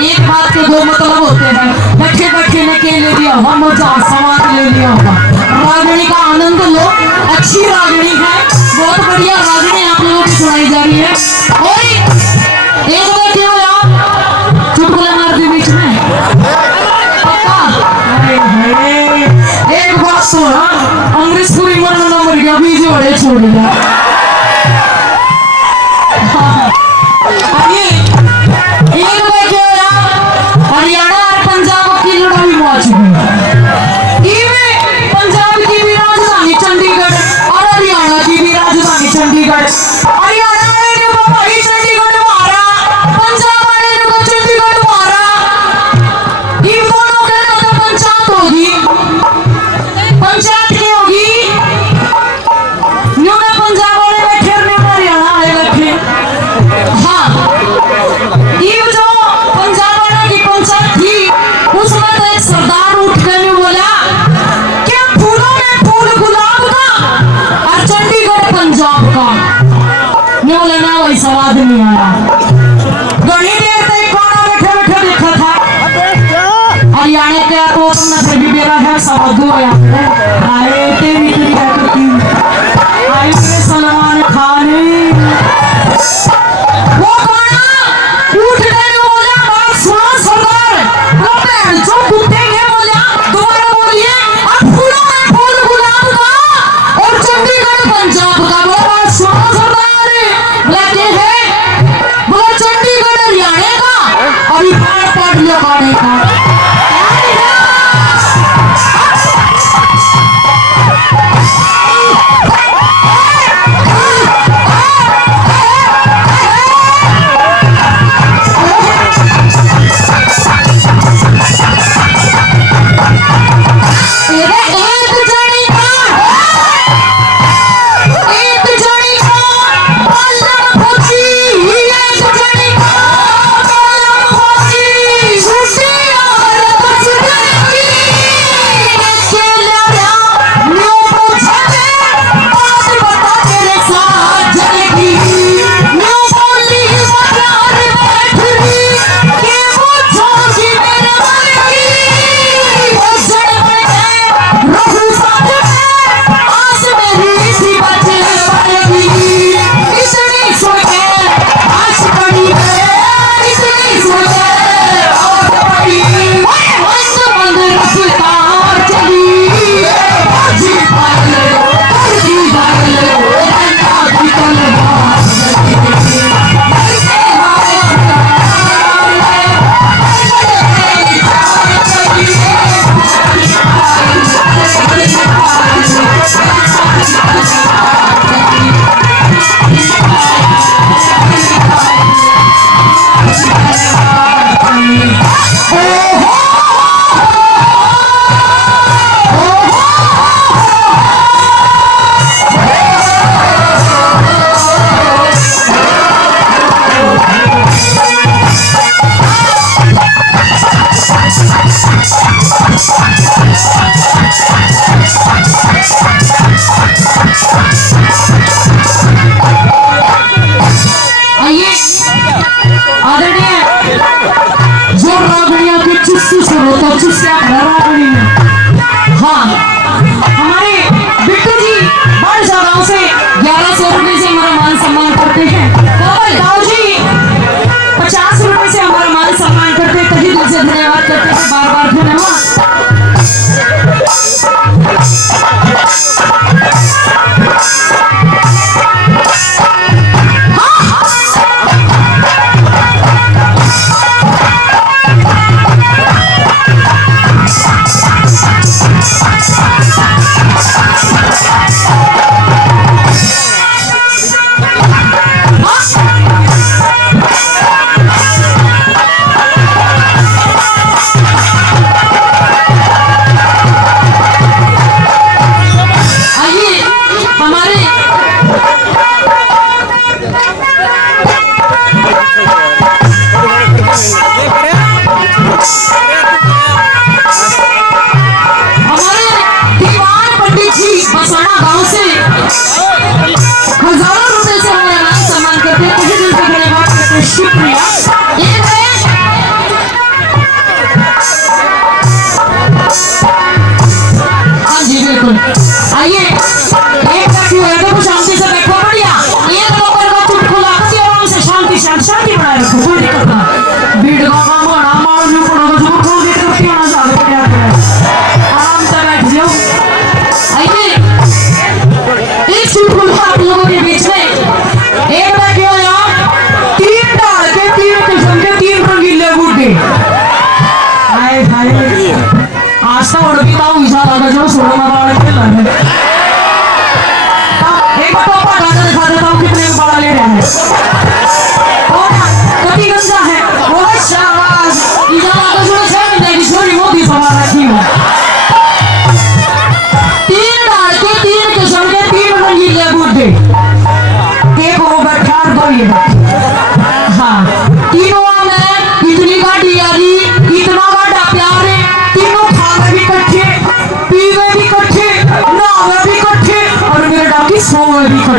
एक बात के दो मतलब होते हैं। बैठे बैठे ने के ले लिया होगा, मजा समाज ले लिया होगा। रागनी का आनंद लो, अच्छी रागनी है, बहुत बढ़िया रागनी आप लोगों की सुनाई जा रही है। और एक बार क्यों यार चुटकुले मार दी बीच में पक्का। एक बात सुना, अंग्रेज पूरी मरना मर गया, बीज बड़े छोड़ दिया। हरियाणा और पंजाब की लड़ाई मौज पंजाब की भी राजधानी चंडीगढ़ और हरियाणा की भी राजधानी चंडीगढ़। हरियाणा वाले ने को भाई चंडीगढ़ मारा, पंजाब वाले ने को चंडीगढ़ मारा। इन दोनों के ना तो पंचायत होगी, पंचायत की होगी। न्यू में पंजाब वाले बैठे और न्यू में हरियाणा वाले बैठे। हाँ, ये जो पंजाब थी उसमें तो एक सरदार उठ कर बोला कि फूलों में फूल गुलाब का और चंडीगढ़ पंजाब का। नहीं बोला ना, वैसा बात नहीं आया। घनी देर तक गाना बैठे बैठे देखा था। हरियाणा के तो अपना सभी मेरा है सब आया आए तेरी तेरी करती आए सलमान खान वो गाना उठ गए। हाँ, हमारे बिट्टू जी बादशाह गांव से 1100 रुपए से हमारा मान सम्मान करते हैं। दाऊ जी 50 रुपए से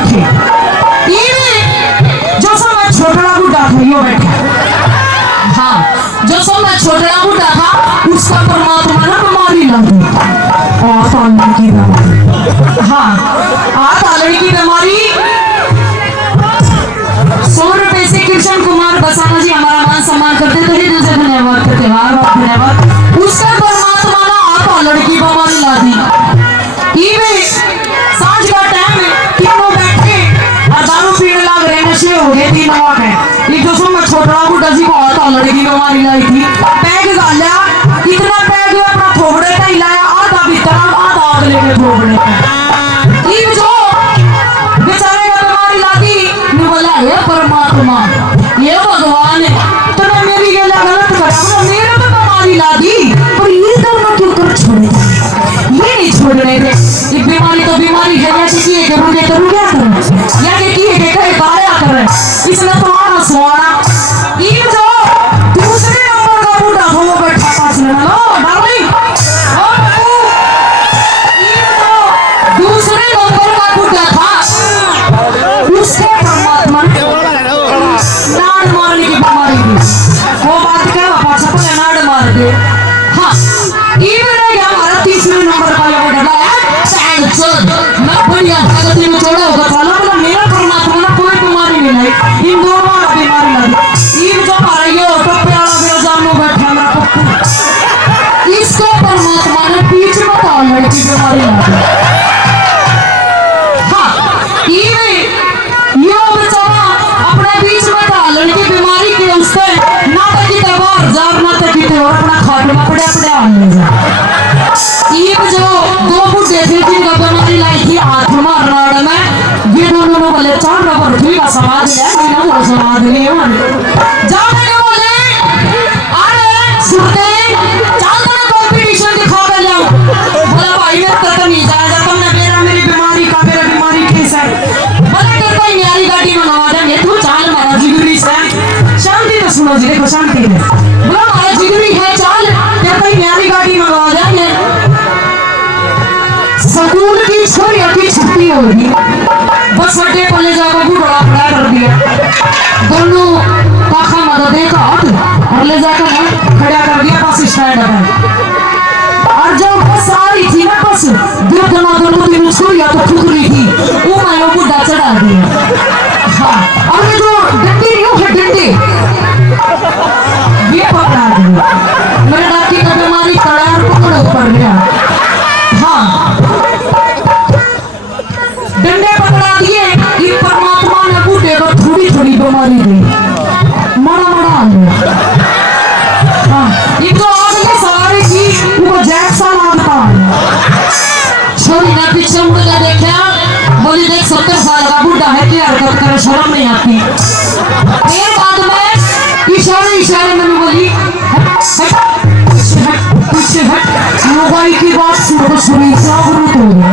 बैठे जो समय छोटा बूढ़ा था यो बैठा। हाँ, जो समय छोटा बूढ़ा था उसका परमात्मा ने बीमारी लगी आतालड़ी की बीमारी। हाँ, आतालड़ी की बीमारी। 100 रुपए से कृष्ण कुमार बसाना जी हमारा मान सम्मान करते थे, दिल से धन्यवाद करते धन्यवाद। उसका परमात्मा ने आतालड़ी की बीमारी ला दी। सांझ का टाइम तीनों बैठे और दारू पीने लग रहे, नशे हो गए तीनों आ गए। ये जो समय छोटा बूढ़ा जी को आतालड़ी की बीमारी लाई थी, पैग डाला इतना पैग अपना थोबड़े का ही लाया, आधा भीतर आधा अगले के थोबड़े का। ये जो बेचारे का बीमारी ला दी, मैं बोला हे परमात्मा ये भगवान है, तूने मेरी गला गलत करा, मेरे पे बीमारी ला दी पर ये दोनों क्यों कर छोड़े, ये नहीं छोड़ने थे। ये बीमारी तो बीमारी है, जैसे कि एक रुके तो रुके करें या कि एक कहे बाया करें, इसमें तो आना सुहाना। ये जो दूसरे नंबर का बूढ़ा हो वो बैठा पास में लो डार्लिंग, ये जो दूसरे नंबर का बूढ़ा था उसके परमात्मा ने नाड़ मारने की बीमारी दी। वो बात क्या पास अपने नाड़ मार दे। हाँ, ये मेरा हमारा तीसरे नंबर का ये बूढ़ा है, मैं बढ़िया ताकत में छोड़ा होगा साला, मतलब मेरा परमात्मा ने कोई बीमारी नहीं लाई, इन दोनों का बीमारी लगी। ये जो हमारा ये टप्पे वाला मेरा जामो बैठा मेरा पप्पू, इसको परमात्मा ने बीच में तालड़ी की बीमारी ला दी। हाँ, ये बेचारा अपने बीच में तालड़ी की बीमारी के उससे ना तो कि दबार जार ना तो कि और अपना खाट में पड़े पड़े आने जा। ये जो दो बूढ़े थे जिनका बीमारी लाई थी आत्मा राड में, ये दोनों बोले चार नंबर ठीक है समाज है, मैंने वो समाज नहीं है जाने के बोले अरे सुनते चल तो कंपटीशन दिखा के जाओ। बोला भाई मैं तो नहीं जाया, तुमने मेरा मेरी बीमारी का मेरा बीमारी केस है, बोला तेरे को नई गाड़ी मंगवा देंगे, तू चाल मारा जिगरी से शांति से सुनो जी, देखो शांति से बोला हमारा जिगरी है, चाल तेरे को नई गाड़ी मंगवा देंगे। स्कूल की छोरियों की छुट्टी होगी, बस अड्डे पर ले जाकर बूढ़ा खड़ा कर दिया, दोनों पाखा मारा देखा और ले जाकर खड़ा कर दिया बस स्टैंड पर। और जब बस आ रही थी ना, बस दोनों तीनों छोरियां तो ठुकरी थी, वो मैं वो बूढ़ा चढ़ा दिया। हाँ, और ये जो डंडी नहीं है डंडी ये पकड़ा दिया, मेरे डाकी का बीमारी खड़ा और पकड़ पड़ गया। हाँ, डंडे पकड़ा दिए, ये परमात्मा ने बूढ़े को थोड़ी थोड़ी बीमारी दी, मरा मरा आ गया। हाँ, ये जो आगे सारी थी वो जैसा लगता छोरी ने पीछे मुड़ के देखा, बोली देख 70 साल का बूढ़ा है, क्या हरकत करे, शर्म नहीं आती। फिर बाद में इशारे में बोली पीछे हट, मोबाइल की बात सुनो, सुनी जागरूक हो गया।